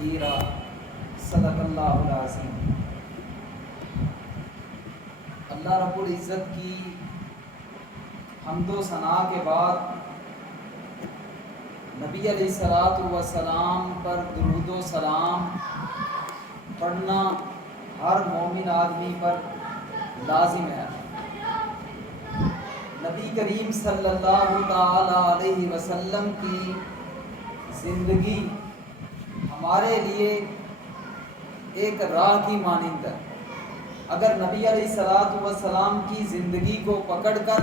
تطہیرا صدق اللہ العظیم۔ اللہ رب العزت کی حمد و ثنا کے بعد نبی علیہ الصلوۃ والسلام پر درود و سلام پڑھنا ہر مومن آدمی پر لازم ہے۔ نبی کریم صلی اللہ تعالی علیہ وسلم کی زندگی ہمارے لیے ایک راہ کی مانند ہے۔ اگر نبی علیہ الصلوۃ والسلام کی زندگی کو پکڑ کر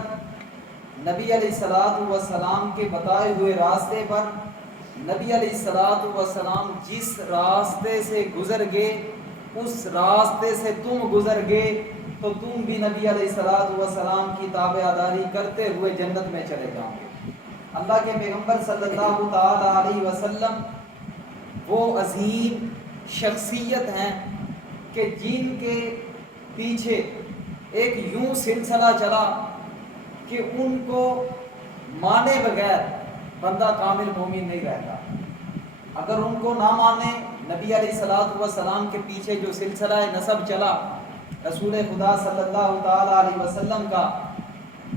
نبی علیہ الصلوۃ والسلام کے بتائے ہوئے راستے پر نبی علیہ الصلوۃ والسلام جس راستے سے گزر گئے اس راستے سے تم گزر گئے تو تم بھی نبی علیہ الصلوۃ والسلام کی تابعداری کرتے ہوئے جنت میں چلے جاؤ گے۔ اللہ کے پیغمبر صلی اللہ تعالی علیہ وسلم وہ عظیم شخصیت ہیں کہ جن کے پیچھے ایک یوں سلسلہ چلا کہ ان کو مانے بغیر بندہ کامل مومن نہیں رہتا۔ اگر ان کو نہ مانے، نبی علیہ الصلوۃ والسلام کے پیچھے جو سلسلہ نسب چلا رسول خدا صلی اللہ تعالی علیہ وسلم کا،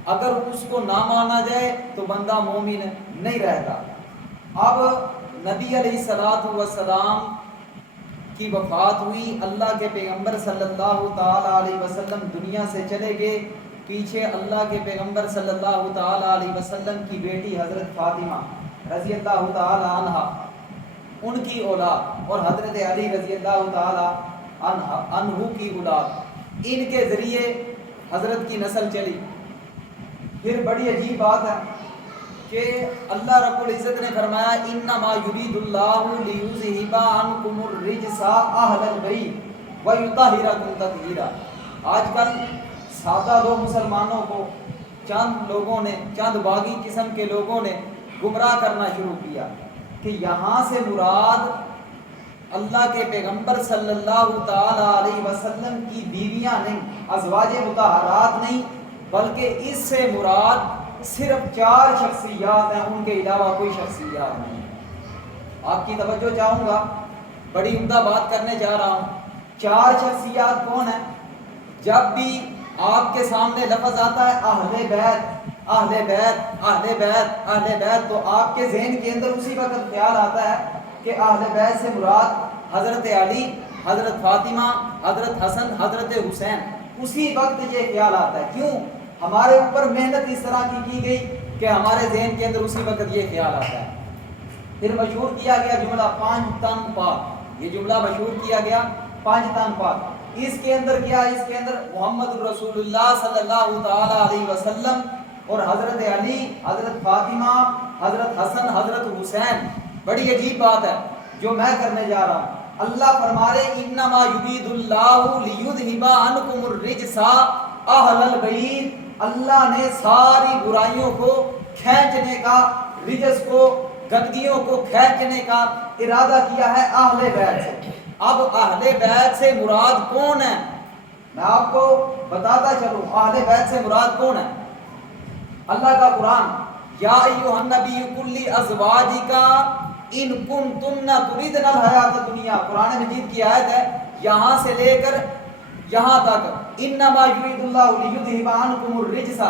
اگر اس کو نہ مانا جائے تو بندہ مومن نہیں رہتا۔ اب نبی علیہ الصلوۃ والسلام کی وفات ہوئی، اللہ کے پیغمبر صلی اللہ تعالی علیہ وسلم دنیا سے چلے گئے، پیچھے اللہ کے پیغمبر صلی اللہ تعالی علیہ وسلم کی بیٹی حضرت فاطمہ رضی اللہ تعالی عنہا، ان کی اولاد، اور حضرت علی رضی اللہ تعالی عنہ کی اولاد، ان کے ذریعے حضرت کی نسل چلی۔ پھر بڑی عجیب بات ہے کہ اللہ رب العزت نے فرمایا انما یرید اللہ لیذھب عنکم الرجس اہل البیت ویطہرکم تطہیرا۔ آج کل سادہ لوگ مسلمانوں کو چند لوگوں نے، چند باغی قسم کے لوگوں نے گمراہ کرنا شروع کیا کہ یہاں سے مراد اللہ کے پیغمبر صلی اللہ تعالی علیہ وسلم کی بیویاں نہیں، ازواج مطہرات نہیں، بلکہ اس سے مراد صرف 4 شخصیات ہیں، ان کے علاوہ کوئی شخصیات نہیں۔ آپ کی توجہ چاہوں گا، بڑی عمدہ بات کرنے جا رہا ہوں۔ 4 شخصیات کون ہیں؟ جب بھی آپ کے سامنے لفظ آتا ہے اہل بیت اہل بیت اہل بیت اہل بیت، تو آپ کے ذہن کے اندر اسی وقت خیال آتا ہے کہ اہل بیت سے مراد حضرت علی، حضرت فاطمہ، حضرت حسن، حضرت حسین، اسی وقت یہ خیال آتا ہے۔ کیوں؟ ہمارے اوپر محنت اس طرح کی گئی کہ ہمارے ذہن کے اندر اسی وقت یہ خیال آتا ہے۔ پھر مشہور کیا گیا جملہ 5 تن پاک، یہ جملہ مشہور کیا گیا 5 تن پاک۔ اس کے اندر کیا؟ اس کے اندر محمد رسول اللہ صلی اللہ تعالی علیہ وسلم اور حضرت علی، حضرت فاطمہ، حضرت حسن، حضرت حسین۔ بڑی عجیب بات ہے جو میں کرنے جا رہا ہوں۔ اللہ فرما رہے انما یرید اللہ لیذھب عنکم الرجس اہل البیت، اللہ نے ساری برائیوں کو کھینچنے کا، رجس کو، گندگیوں کو کھینچنے کا ارادہ کیا ہے اہل بیت سے۔ اب اہل بیت سے مراد کون ہے؟ میں آپ کو بتاتا چلوں اہل بیت سے مراد کون ہے۔ اللہ کا قرآن یا ایھا النبی قل لازواجک ان کنتن تردن الحیات الدنیا، قرآن مجید کی آیت ہے، یہاں سے لے کر یہاں تک انما یرید اللہ لیذھب عنکم الرجس،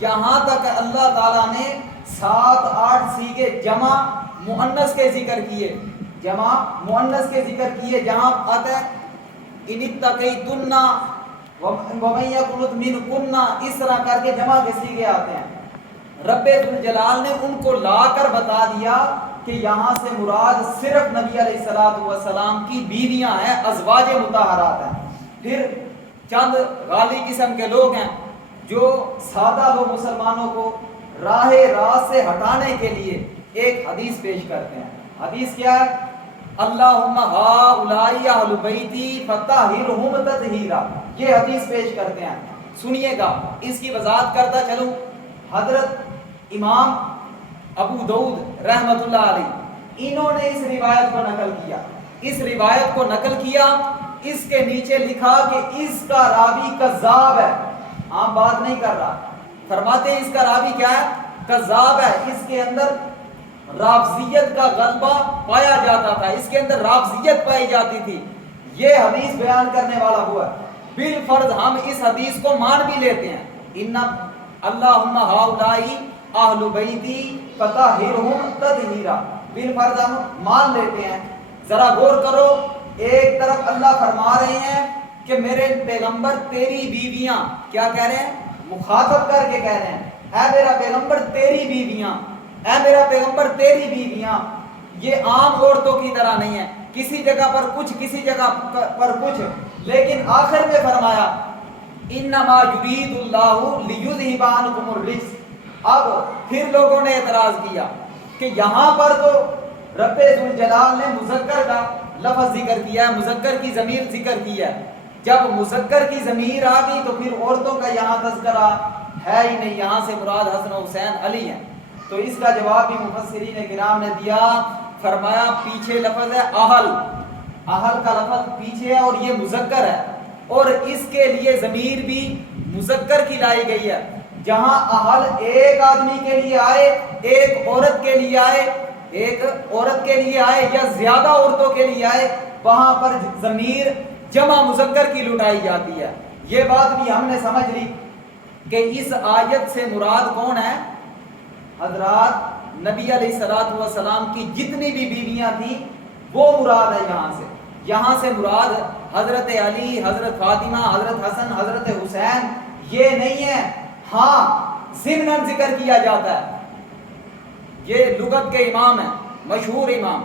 یہاں تک اللہ تعالیٰ نے 7-8 صیغے جمع مؤنث کے ذکر کیے، جمع مؤنث کے ذکر کیے، جہاں آتا ہے ان اتقیتن ومن یقنط منکن، اس طرح کر کے جمع کے صیغے آتے ہیں۔ رب ذوالجلال نے ان کو لا کر بتا دیا کہ یہاں سے مراد صرف نبی علیہ الصلوۃ والسلام کی بیویاں ہیں، ازواج مطہرات ہیں۔ پھر چند غالی قسم کے لوگ ہیں جو سادہ لوگ مسلمانوں کو راہ راست سے ہٹانے کے لیے ایک حدیث پیش کرتے ہیں۔ حدیث کیا ہے؟ اللہم ہؤلاء اہل بیتی فطہرہم تطہیرا، یہ حدیث پیش کرتے ہیں۔ سنیے گا، اس کی وضاحت کرتا چلوں۔ حضرت امام ابو داؤد رحمۃ اللہ علیہ، انہوں نے اس روایت کو نقل کیا، اس روایت کو نقل کیا، اس کے نیچے لکھا کہ اس کا راوی کذاب ہے، عام بات نہیں کر رہا، فرماتے ہیں اس کا راوی کیا ہے؟ کذاب ہے، اس کے اندر رافضیت کا غلبہ پایا جاتا تھا، اس کے اندر رافضیت پائی جاتی تھی. یہ حدیث بیان کرنے والا ہوا ہے. بالفرض ہم اس حدیث کو مان بھی لیتے ہیں، ان اللہم ہؤلائی اہل بیتی فطہرہم تطہیرا، بالفرض ہم مان لیتے ہیں. ذرا غور کرو، ایک طرف اللہ فرما رہے ہیں کہ میرے پیغمبر تیری بیویاں، کیا کہہ رہے ہیں؟ مخاطب کر کے کہہ رہے ہیں اے میرا پیغمبر تیری بیویاں، اے میرا پیغمبر تیری بیویاں. یہ عام عورتوں کی طرح نہیں ہے، کسی جگہ پر کچھ کسی جگہ پر کچھ، لیکن آخر میں فرمایا انما یرید اللہ لیذھب عنکم الرجس. اب پھر لوگوں نے اعتراض کیا کہ یہاں پر تو رب ذوالجلال نے مذکر کا لفظ ذکر کیا ہے، مذکر کی ضمیر ذکر کی ہے. جب مذکر کی ضمیر آ گئی تو پھر عورتوں کا یہاں تذکرہ ہے ہی نہیں، یہاں سے مراد حسن و حسین علی ہیں. تو اس کا جواب بھی مفسرین کرام نے دیا، فرمایا پیچھے لفظ ہے اہل، اہل کا لفظ پیچھے ہے اور یہ مذکر ہے، اور اس کے لیے ضمیر بھی مذکر کی لائی گئی ہے. جہاں اہل ایک آدمی کے لیے آئے، ایک عورت کے لیے آئے، ایک عورت کے لیے آئے یا زیادہ عورتوں کے لیے آئے، وہاں پر ضمیر جمع مذکر کی لٹائی جاتی ہے. یہ بات بھی ہم نے سمجھ لی کہ اس آیت سے مراد کون ہے؟ حضرات نبی علیہ الصلوۃ والسلام کی جتنی بھی بیویاں تھیں وہ مراد ہے. یہاں سے مراد حضرت علی، حضرت فاطمہ، حضرت حسن، حضرت حسین یہ نہیں ہے. ہاں ضمناً ذکر کیا جاتا ہے. یہ لغت کے امام ہیں، مشہور امام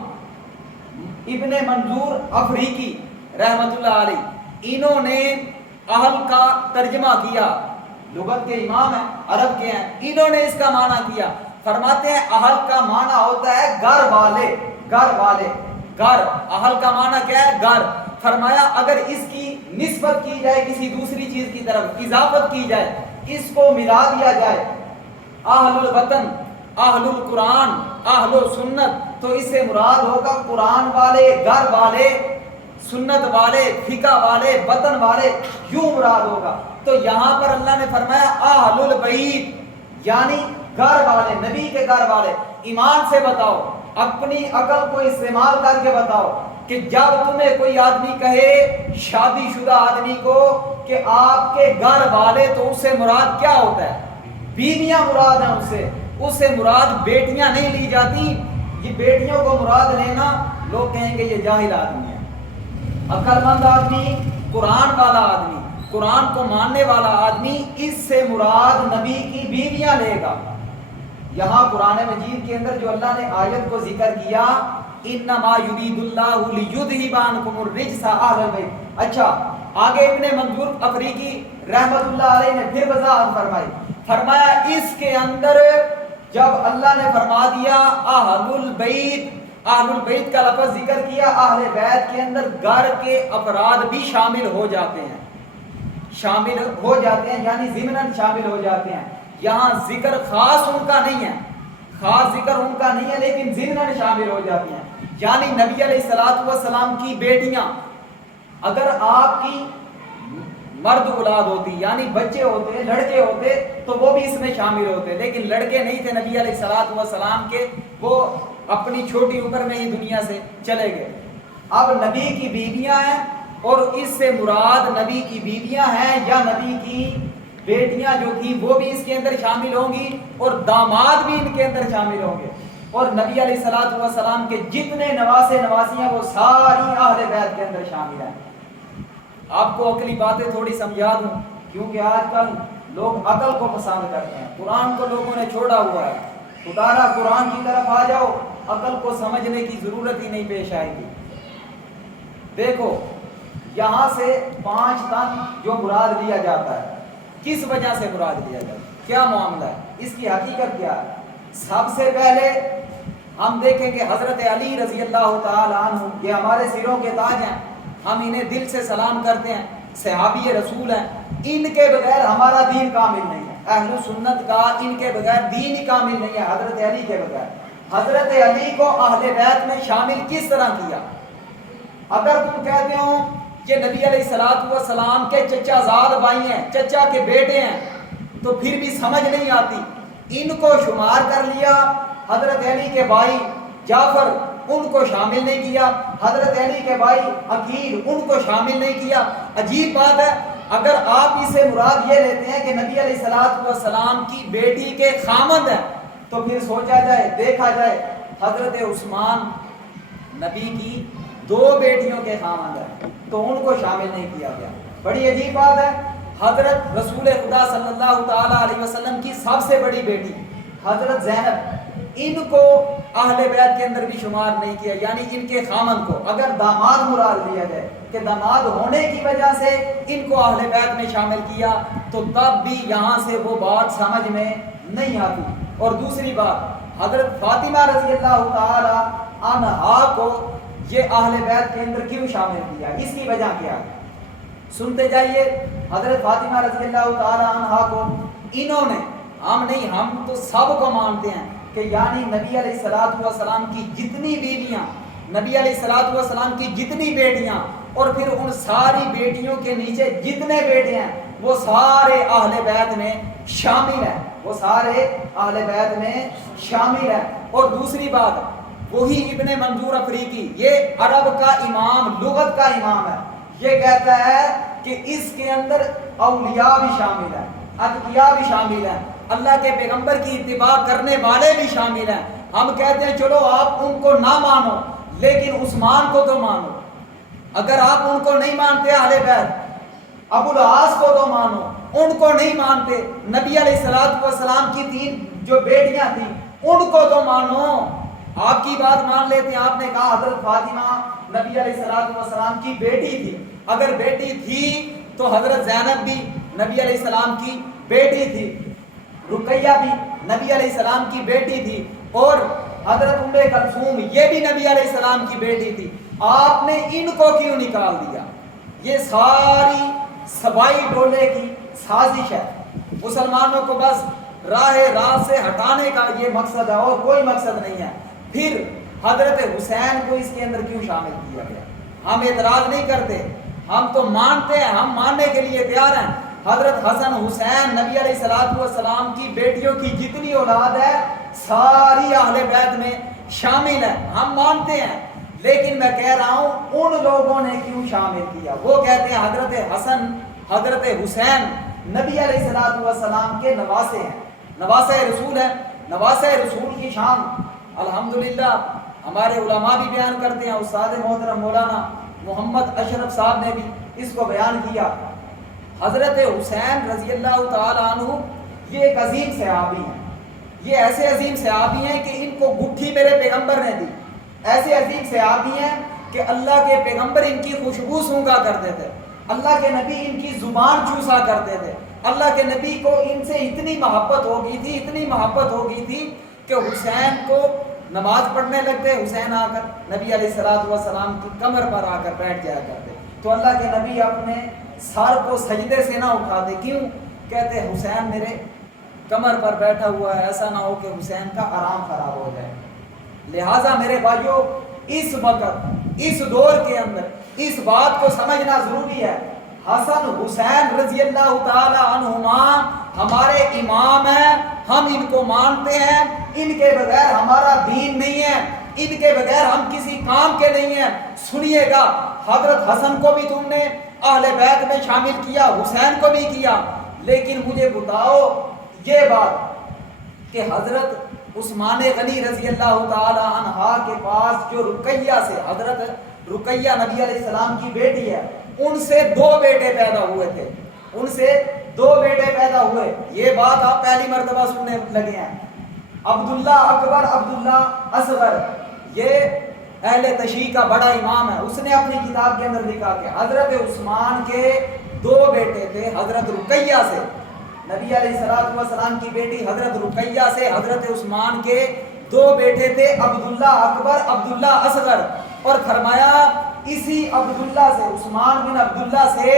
ابن منظور افریقی رحمت اللہ علیہ، انہوں نے اہل کا ترجمہ کیا. لغت کے امام ہیں، عرب کے ہیں، انہوں نے اس کا معنی کیا. فرماتے ہیں اہل کا معنی ہوتا ہے گھر والے، گھر والے، گھر. اہل کا معنی کیا ہے؟ گھر. فرمایا اگر اس کی نسبت کی جائے کسی دوسری چیز کی طرف، اضافت کی جائے، اس کو ملا دیا جائے، اہل الوطن، اہل القرآن، اہل السنت، تو اس سے مراد ہوگا قرآن والے، گھر والے، سنت والے، فقہ والے، وطن والے، یوں مراد ہوگا. تو یہاں پر اللہ نے فرمایا اہل البیت، یعنی گھر والے، نبی کے گھر والے. ایمان سے بتاؤ، اپنی عقل کو استعمال کر کے بتاؤ کہ جب تمہیں کوئی آدمی کہے، شادی شدہ آدمی کو، کہ آپ کے گھر والے، تو اس سے مراد کیا ہوتا ہے؟ بیویاں مراد ہیں. اس سے مراد بیٹیاں نہیں لی جاتی. یہ بیٹیوں کو مراد لینا، لوگ کہیں گے یہ جاہل آدمی ہے. عقل مند آدمی، قرآن والا آدمی، قرآن کو ماننے والا آدمی، اس سے مراد نبی کی بیویاں لے گا. یہاں قرآن مجید کے اندر جو اللہ نے آیت کو ذکر کیا، انما یرید اللہ لیذھب عنکم الرجس اہل البیت. اچھا آگے ابن منظور افریقی رحمت اللہ علیہ نے پھر وضاحت فرمائی. فرمایا اس کے اندر جب اللہ نے فرما دیا اہل البیت، اہل البیت کا لفظ ذکر کیا، اہل بیت کے اندر گھر کے افراد بھی شامل ہو جاتے ہیں، شامل ہو جاتے ہیں، یعنی ضمناً شامل ہو جاتے ہیں. یہاں ذکر خاص ان کا نہیں ہے، خاص ذکر ان کا نہیں ہے، لیکن ضمناً شامل ہو جاتی ہیں. یعنی نبی علیہ الصلوۃ والسلام کی بیٹیاں، اگر آپ کی مرد اولاد ہوتی، یعنی بچے ہوتے، لڑکے ہوتے، تو وہ بھی اس میں شامل ہوتے، لیکن لڑکے نہیں تھے نبی علیہ الصلوۃ والسلام کے، وہ اپنی چھوٹی عمر میں ہی دنیا سے چلے گئے. اب نبی کی بیویاں ہیں، اور اس سے مراد نبی کی بیویاں ہیں یا نبی کی بیٹیاں جو تھیں وہ بھی اس کے اندر شامل ہوں گی، اور داماد بھی ان کے اندر شامل ہوں گے. اور نبی علیہ الصلوۃ والسلام کے جتنے نواسے نواسیاں وہ ساری اہل بیت کے اندر شامل ہیں. آپ کو عقلی باتیں تھوڑی سمجھا دوں، کیونکہ آج کل لوگ عقل کو پسند کرتے ہیں، قرآن کو لوگوں نے چھوڑا ہوا ہے. خدارا قرآن کی طرف آ جاؤ، عقل کو سمجھنے کی ضرورت ہی نہیں پیش آئے گی. دیکھو یہاں سے 5 تن جو مراد لیا جاتا ہے، کس وجہ سے مراد لیا جاتا ہے؟ کیا معاملہ ہے؟ اس کی حقیقت کیا ہے؟ سب سے پہلے ہم دیکھیں کہ حضرت علی رضی اللہ تعالی عنہ، یہ ہمارے سروں کے تاج ہیں، ہم انہیں دل سے سلام کرتے ہیں، صحابی رسول ہیں. ان کے بغیر ہمارا دین کامل نہیں ہے. اہل سنت کا ان کے بغیر دین ہی کامل نہیں ہے، حضرت علی کے بغیر. حضرت علی کو اہل بیت میں شامل کس طرح کیا؟ اگر تم کہتے ہو کہ نبی علیہ الصلوۃ والسلام کے چچا زاد بھائی ہیں، چچا کے بیٹے ہیں، تو پھر بھی سمجھ نہیں آتی. ان کو شمار کر لیا حضرت علی کے بھائی جعفر ان کو شامل نہیں کیا، حضرت علی کے بھائی عقیل ان کو شامل نہیں کیا۔ عجیب بات ہے، اگر آپ اسے مراد یہ لیتے ہیں کہ نبی علیہ الصلوۃ والسلام کی بیٹی کے خامند ہیں، تو پھر سوچا جائے، دیکھا جائے، حضرت عثمان نبی کی 2 بیٹیوں کے خامند ہیں، تو ان کو شامل نہیں کیا گیا۔ بڑی عجیب بات ہے، حضرت رسول خدا صلی اللہ تعالی علیہ وسلم کی سب سے بڑی بیٹی حضرت زینب، ان کو اہل بیت کے اندر بھی شمار نہیں کیا، یعنی ان کے خامند کو اگر داماد مراد لیا جائے کہ داماد ہونے کی وجہ سے ان کو اہل بیت میں شامل کیا، تو تب بھی یہاں سے وہ بات سمجھ میں نہیں آتی۔ اور دوسری بات، حضرت فاطمہ رضی اللہ تعالی عنہا کو یہ اہل بیت کے اندر کیوں شامل کیا، اس کی وجہ کیا ہے؟ سنتے جائیے۔ حضرت فاطمہ رضی اللہ تعالی عنہا کو انہوں نے، ہم نہیں، ہم تو سب کو مانتے ہیں کہ یعنی نبی علیہ الصلوۃ والسلام کی جتنی بیویاں، نبی علیہ الصلوۃ والسلام کی جتنی بیٹیاں، اور پھر ان ساری بیٹیوں کے نیچے جتنے بیٹے ہیں، وہ سارے اہل بیت میں شامل ہیں، وہ سارے اہل بیت میں شامل ہیں۔ اور دوسری بات، وہی ابن منظور افریقی، یہ عرب کا امام، لغت کا امام ہے، یہ کہتا ہے کہ اس کے اندر اولیاء بھی شامل ہیں، اتقیاء بھی شامل ہیں، اللہ کے پیغمبر کی اتباع کرنے والے بھی شامل ہیں۔ ہم کہتے ہیں چلو آپ ان کو نہ مانو، لیکن عثمان کو تو مانو۔ اگر آپ ان کو نہیں مانتے اہل بیت، ابو العاص کو تو مانو، ان کو نہیں مانتے، نبی علیہ الصلوۃ والسلام کی 3 جو بیٹیاں تھیں ان کو تو مانو۔ آپ کی بات مان لیتے ہیں، آپ نے کہا حضرت فاطمہ نبی علیہ الصلوۃ والسلام کی بیٹی تھی، اگر بیٹی تھی تو حضرت زینب بھی نبی علیہ السلام کی بیٹی تھی، رقیہ بھی نبی علیہ السلام کی بیٹی تھی، اور حضرت ام کلثوم یہ بھی نبی علیہ السلام کی بیٹی تھی۔ آپ نے ان کو کیوں نکال دیا؟ یہ ساری سبائی ڈولے کی سازش ہے، مسلمانوں کو بس راہ سے ہٹانے کا یہ مقصد ہے، اور کوئی مقصد نہیں ہے۔ پھر حضرت حسین کو اس کے اندر کیوں شامل کیا گیا؟ ہم اعتراض نہیں کرتے، ہم تو مانتے ہیں، ہم ماننے کے لیے تیار ہیں۔ حضرت حسن حسین نبی علیہ الصلوۃ والسلام کی بیٹیوں کی جتنی اولاد ہے ساری اہل بیت میں شامل ہے، ہم مانتے ہیں، لیکن میں کہہ رہا ہوں ان لوگوں نے کیوں شامل کیا؟ وہ کہتے ہیں حضرت حسن، حضرت حسین نبی علیہ الصلوۃ والسلام کے نواسے ہیں، نواسے رسول ہیں، نواسے رسول کی شان الحمدللہ ہمارے علماء بھی بیان کرتے ہیں، استاد محترم مولانا محمد اشرف صاحب نے بھی اس کو بیان کیا۔ حضرت حسین رضی اللہ تعالی عنہ یہ ایک عظیم صحابی ہیں، یہ ایسے عظیم صحابی ہیں کہ ان کو گٹھی میرے پیغمبر نے دی، ایسے عظیم صحابی ہیں کہ اللہ کے پیغمبر ان کی خوشبو سونگا کرتے تھے، اللہ کے نبی ان کی زبان چوسا کرتے تھے، اللہ کے نبی کو ان سے اتنی محبت ہو گئی تھی، اتنی محبت ہو گئی تھی کہ حسین کو نماز پڑھنے لگتے، حسین آ کر نبی علیہ الصلوۃ والسلام کی کمر پر آ کر بیٹھ جایا کرتے، تو اللہ کے نبی اپنے سر کو سجدے سے نہ اٹھاتے، کیوں؟ کہتے حسین میرے کمر پر بیٹھا ہوا ہے، ایسا نہ ہو کہ حسین کا آرام خراب ہو جائے۔ لہٰذا میرے بھائیوں، اس وقت اس دور کے اندر اس بات کو سمجھنا ضروری ہے، حسن حسین رضی اللہ تعالی عنہما ہمارے امام ہیں، ہم ان کو مانتے ہیں، ان کے بغیر ہمارا دین نہیں ہے، ان کے بغیر ہم کسی کام کے نہیں ہیں۔ سنیے گا، حضرت حسن کو بھی تم نے اہل بیت میں شامل کیا، حسین کو بھی کیا، لیکن مجھے بتاؤ یہ بات کہ حضرت عثمان غنی رضی اللہ تعالی عنہا کے پاس جو رقیہ سے، حضرت رقیہ نبی علیہ السلام کی بیٹی ہے، ان سے 2 بیٹے پیدا ہوئے تھے، ان سے 2 بیٹے پیدا ہوئے، یہ بات آپ پہلی مرتبہ سننے لگے ہیں۔ عبداللہ اکبر، عبداللہ اصغر، یہ اہل تشیع کا بڑا امام ہے، اس نے اپنی کتاب کے اندر لکھا کہ حضرت عثمان کے 2 بیٹے تھے، حضرت رقیہ سے، نبی علیہ الصلوۃ والسلام کی بیٹی حضرت رقیہ سے حضرت عثمان کے 2 بیٹے تھے، عبداللہ اکبر، عبداللہ اصغر، اور فرمایا اسی عبداللہ سے، عثمان بن عبداللہ سے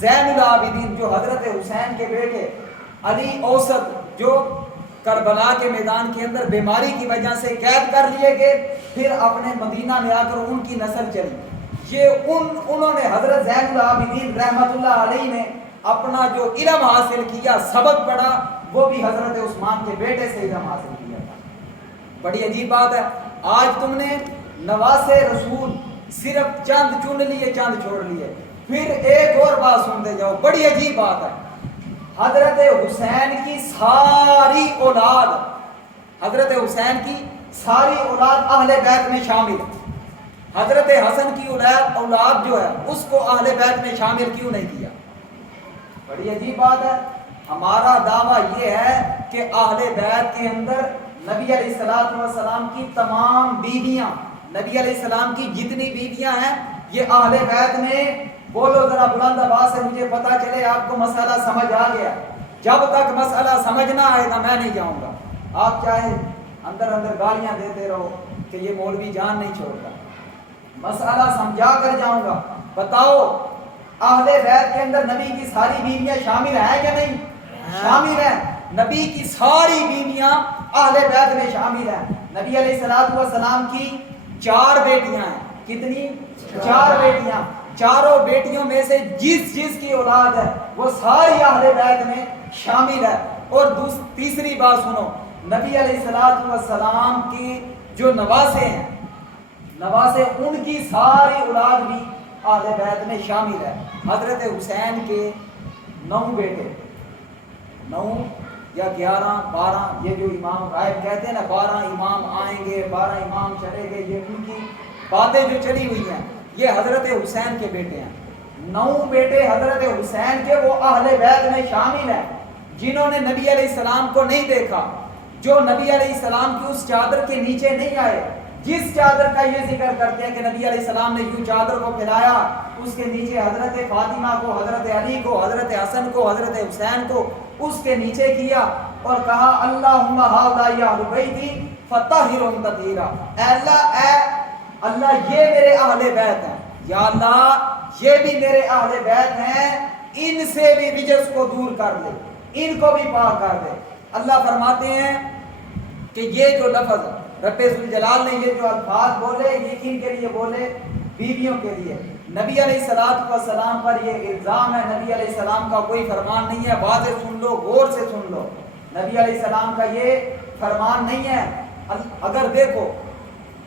زین العابدین جو حضرت حسین کے بیٹے، علی اوسط جو کربلا کے میدان کے اندر بیماری کی وجہ سے قید کر لیے گئے، پھر اپنے مدینہ میں آ کر ان کی نسل چلی، یہ انہوں نے حضرت زین العابدین رحمۃ اللہ علیہ نے اپنا جو علم حاصل کیا، سبق پڑھا، وہ بھی حضرت عثمان کے بیٹے سے علم حاصل کیا تھا۔ بڑی عجیب بات ہے، آج تم نے نواسے رسول صرف چند چن لیے، چند چھوڑ لیے، پھر ایک اور بات سنتے جاؤ، بڑی عجیب بات ہے، حضرت حسین کی ساری اولاد، حضرت حسین کی ساری اولاد اہل بیت میں شامل ہے، حضرت حسن کی اولاد جو ہے اس کو اہل بیت میں شامل کیوں نہیں کیا؟ بڑی عجیب بات ہے۔ ہمارا دعویٰ یہ ہے کہ اہل بیت کے اندر نبی علیہ الصلوۃ والسلام کی تمام بیویاں، نبی علیہ السلام کی جتنی بیویاں ہیں یہ اہل بیت میں، بولو ذرا بلند آواز سے مجھے پتا چلے آپ کو مسئلہ سمجھ آ گیا۔ جب تک مسئلہ سمجھ نہ آئے گا میں نہیں جاؤں گا، آپ چاہے اندر اندر گالیاں دیتے رہو کہ یہ مولوی جان نہیں چھوڑتا، مسئلہ سمجھا کر جاؤں گا۔ بتاؤ اہل بیت کے اندر نبی کی ساری بیویاں شامل ہیں یا نہیں؟ شامل ہیں، نبی کی ساری بیویاں اہل بیت میں شامل ہیں۔ نبی علیہ الصلوۃ والسلام کی 4 بیٹیاں ہیں، کتنی؟ 4 بیٹیاں، چاروں بیٹیوں میں سے جس کی اولاد ہے وہ ساری اہل بیت میں شامل ہے۔ اور تیسری بات سنو، نبی علیہ الصلوۃ والسلام کی جو نواسے ہیں، نواسے ان کی ساری اولاد بھی اہل بیت میں شامل ہے۔ حضرت حسین کے 9 بیٹے، 9 یا 11 12، یہ جو امام غائب کہتے ہیں نا 12 امام آئیں گے، 12 امام چلے گے، یہ ان کی باتیں جو چلی ہوئی ہیں یہ حضرت حسین کے بیٹے ہیں۔ 9 بیٹے حضرت حسین کے وہ اہل بیت میں شامل ہیں، جنہوں نے نبی علیہ السلام کو نہیں دیکھا، جو نبی علیہ السلام کی اس چادر کے نیچے نہیں آئے، جس چادر کا یہ ذکر کرتے ہیں کہ نبی علیہ السلام نے یوں چادر کو پھیلایا، اس کے نیچے حضرت فاطمہ کو، حضرت علی کو، حضرت حسن کو، حضرت حسین کو اس کے نیچے کیا اور کہا اللہم ہؤلاء اہل بیتی فطہرھم تطہیرا، اے اللہ یہ میرے اہل بیت ہیں، یا اللہ یہ بھی میرے اہل بیت ہیں، ان سے بھی رجس کو دور کر دے، ان کو بھی پاک کر دے۔ اللہ فرماتے ہیں کہ یہ جو لفظ رب ذوالجلال نے یہ جو الفاظ بولے یہ کن کے لیے بولے؟ بیویوں کے لیے۔ نبی علیہ الصلوۃ والسلام پر یہ الزام ہے، نبی علیہ السلام کا کوئی فرمان نہیں ہے، واضح سن لو، غور سے سن لو، نبی علیہ السلام کا یہ فرمان نہیں ہے۔ اگر دیکھو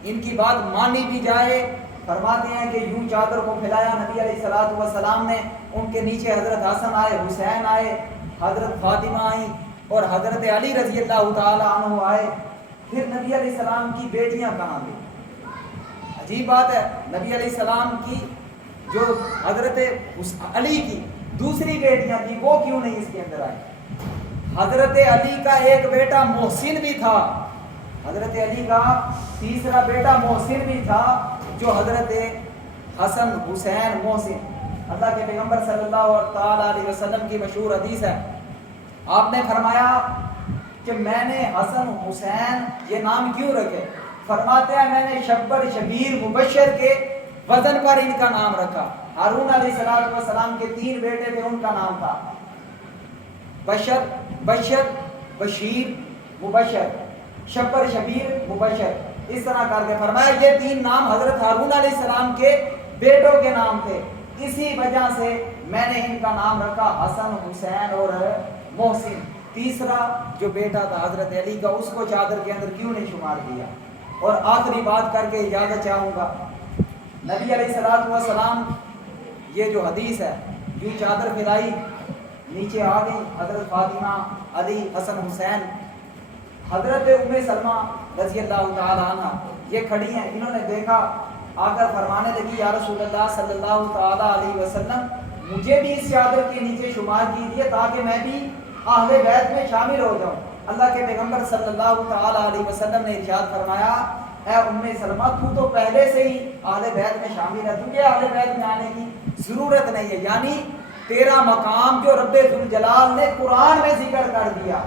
ان کی بات مانی بھی جائے، فرماتے ہیں کہ یوں چادر کو پھیلایا نبی علیہ الصلوۃ والسلام نے، ان کے نیچے حضرت حسن آئے، حسین آئے، حضرت فاطمہ آئیں اور حضرت علی رضی اللہ تعالی عنہ آئے، پھر نبی علیہ السلام کی بیٹیاں کہاں گئی؟ عجیب بات ہے، نبی علیہ السلام کی جو حضرت علی کی دوسری بیٹیاں تھیں وہ کیوں نہیں اس کے اندر آئی؟ حضرت علی کا ایک بیٹا محسن بھی تھا، حضرت علی کا تیسرا بیٹا محسن بھی تھا، جو حضرت حسن حسین محسن، اللہ کے پیغمبر صلی اللہ تعالی علیہ وسلم کی مشہور حدیث ہے، آپ نے فرمایا کہ میں نے حسن حسین یہ نام کیوں رکھے؟ فرماتے ہیں میں نے شبر شبیر مبشر کے وزن پر ان کا نام رکھا۔ ہارون علیہ السلام کے 3 بیٹے تھے، ان کا نام تھا بشر بشیر مبشر، شبر شبیر مبشر، اس طرح کر کے فرمایا یہ 3 نام حضرت ہارون علیہ السلام کے بیٹوں کے نام تھے، اسی وجہ سے میں نے ان کا نام رکھا حسن حسین اور محسن۔ تیسرا جو بیٹا تھا حضرت علی کا اس کو چادر کے اندر کیوں نہیں شمار کیا؟ اور آخری بات کر کے اجازت چاہوں گا، نبی علیہ الصلوۃ والسلام یہ جو حدیث ہے یوں چادر پھیلائی، نیچے آ گئی حضرت فاطمہ، علی، حسن حسین، حضرت ام سلمہ رضی اللہ تعالی عنہ یہ کھڑی ہیں، انہوں نے دیکھا، آ کر فرمانے لگی یا رسول اللہ صلی اللہ تعالی علیہ وسلم مجھے بھی اس چادر کے نیچے شمار کیجیے تاکہ میں بھی اہل بیت میں شامل ہو جاؤں۔ اللہ کے پیغمبر صلی اللہ تعالی علیہ وسلم نے ارشاد فرمایا اے ام سلمہ تو تو پہلے سے ہی اہل بیت میں شامل ہے، تجھے اہل بیت میں آنے کی ضرورت نہیں ہے، یعنی تیرا مقام جو رب ذوالجلال نے قرآن میں ذکر کر دیا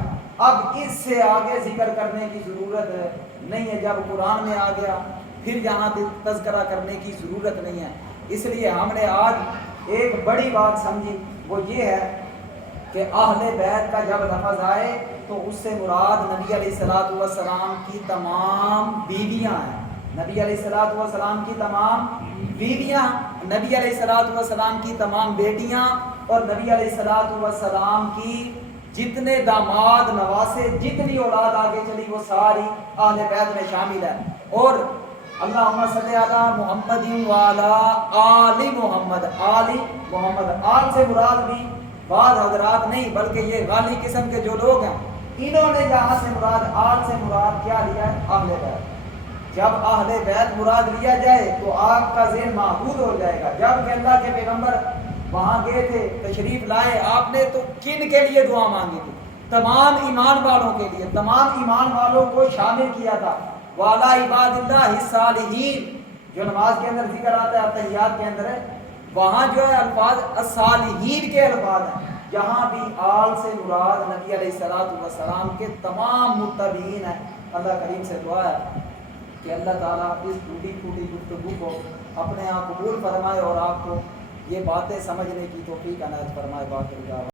اب اس سے آگے ذکر کرنے کی ضرورت نہیں ہے، جب قرآن میں آ گیا پھر یہاں تذکرہ کرنے کی ضرورت نہیں ہے۔ اس لیے ہم نے آج ایک بڑی بات سمجھی، وہ یہ ہے کہ اہل بیت کا جب لفظ آئے تو اس سے مراد نبی علیہ الصلوۃ والسلام کی تمام بیویاں ہیں، نبی علیہ الصلوۃ والسلام کی تمام بیویاں، نبی علیہ الصلوۃ والسلام کی تمام بیٹیاں اور نبی علیہ الصلوۃ والسلام کی جتنے داماد نواسے جتنی اولاد آگے چلی وہ ساری اہل بیت میں شامل ہے. اور اللہم صلی علی محمد وعلی آل محمد. آل محمد, آل سے مراد بھی بعض حضرات نہیں بلکہ یہ غالی قسم کے جو لوگ ہیں انہوں نے جہاں سے مراد آل سے مراد کیا لیا ہے؟ اہل بیت. جب اہل بیت مراد لیا جائے تو آپ کا ذہن محدود ہو جائے گا. جب کہ اللہ کے پیغمبر وہاں گئے تھے, تشریف لائے, آپ نے تو کن کے لیے دعا مانگی تھی؟ تمام ایمان والوں کے لیے, تمام ایمان والوں کو شامل کیا تھا. والا عباد اللہ الصالحین جو نماز کے اندر ذکر آتا ہے, التحیات کے اندر ہے, وہاں جو ہے الفاظ الصالحین کے الفاظ ہیں. جہاں بھی آل سے مراد نبی علیہ الصلوۃ والسلام کے تمام متبعین ہیں. اللہ کریم سے دعا ہے کہ اللہ تعالیٰ اس ٹوٹی پھوٹی گفتگو کو اپنے آپ قبول فرمائے اور آپ کو یہ باتیں سمجھنے کی توفیق عنایت فرمائے. باقی